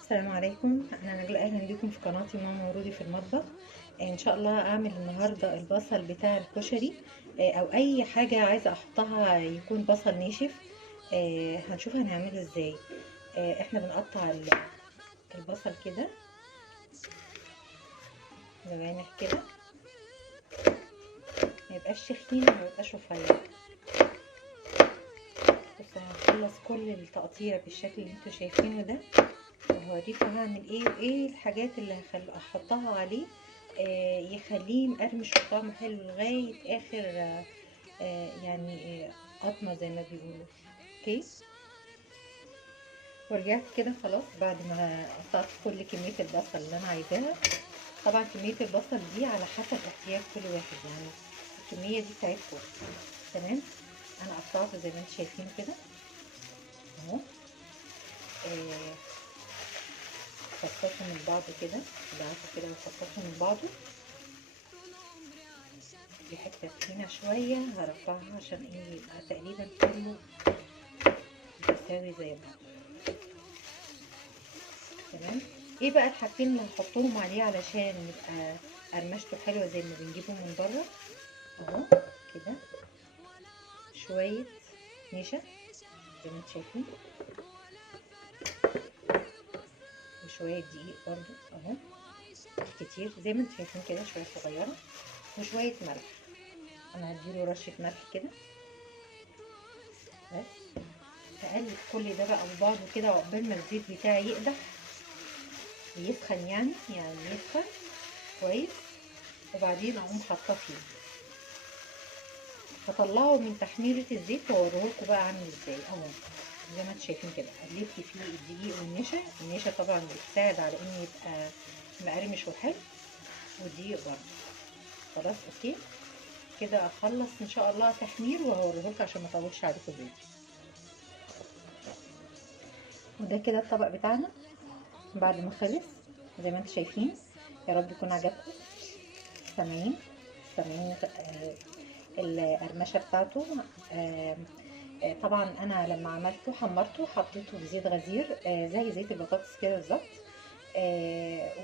السلام عليكم، انا نجلاء. اهلا بيكم في قناتي ماما ورودي في المطبخ. ان شاء الله اعمل النهارده البصل بتاع الكشري، او اي حاجه عايزه احطها يكون بصل ناشف. هنشوف هنعمله ازاي. احنا بنقطع البصل كده جوانح كده، ما يبقاش تخين وما يبقاش رفيع. بس هنخلص كل التقطيع بالشكل اللي انتوا شايفينه ده، وهوريكم هعمل ايه وايه الحاجات اللي احطها عليه يخليه مقرمش وطعمه حلو لغايه اخر يعني قطمه زي ما بيقولوا. اوكي، ورجعت كده خلاص بعد ما قطعت كل كميه البصل اللي انا عايزاها. طبعا كميه البصل دي على حسب احتياج كل واحد، يعني الكميه دي بتاعتكم. تمام، انا قطعته زي ما انتم شايفين كده اهو. فصصه من بعض كده، بعته كده وفصصه من بعضه. دي حته تخينه شويه هرفعها عشان ايه يبقى تقريبا كله متساوي زي بعض. تمام، ايه بقى الحاجتين اللي هنحطهم عليه علشان يبقى قرمشته حلوه زي ما بنجيبه من بره اهو كده. شويه نشا زي ما انتم شايفين، وشويه دقيق برضو اهو كتير زي ما انتم شايفين كده، شويه صغيره، وشويه ملح. انا هديله رشه ملح كده بس. هقلب كل ده بقى ببعضه كده عقبال ما الزيت بتاعي يقدح ويسخن، يعني يسخن كويس، وبعدين اقوم حاطاه فيه. هطلعه من تحميرة الزيت واوريهولكوا بقى عامل ازاي اهو. زي ما انتم شايفين كده قلبت فيه الدقيق والنشا. النشا طبعا بتساعد على انه يبقى مقرمش وحلو، والدقيق برضه. خلاص اوكي كده، اخلص ان شاء الله تحمير وهوريهولكوا عشان ما اطولش عليكم الفيديو. وده كده الطبق بتاعنا بعد ما خلص زي ما انتم شايفين. يا رب يكون عجبكم. سامعين القرمشه بتاعته. طبعا انا لما عملته حمرته حطيته في زيت غزير زي زيت البطاطس كده بالظبط.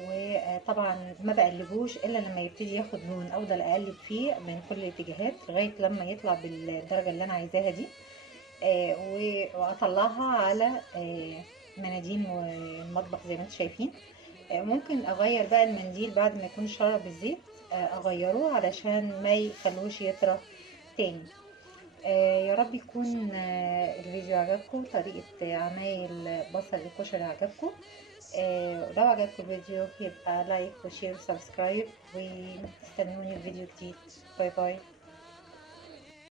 وطبعا ما بقلبوش الا لما يبتدي ياخد لون، افضل اقلب فيه من كل الاتجاهات لغايه لما يطلع بالدرجه اللي انا عايزاها دي. واطلعها على مناديل المطبخ زي ما انتم شايفين. ممكن اغير بقى المنديل بعد ما يكون شرب الزيت، اغيره علشان ما يخلوش يطرى تاني. يا رب يكون الفيديو عجبكم، طريقة عمايل بصل الكشري عجبكم. لو عجبكم الفيديو يبقى لايك وشير وسبسكرايب، واستنوني الفيديو جديد. باي باي.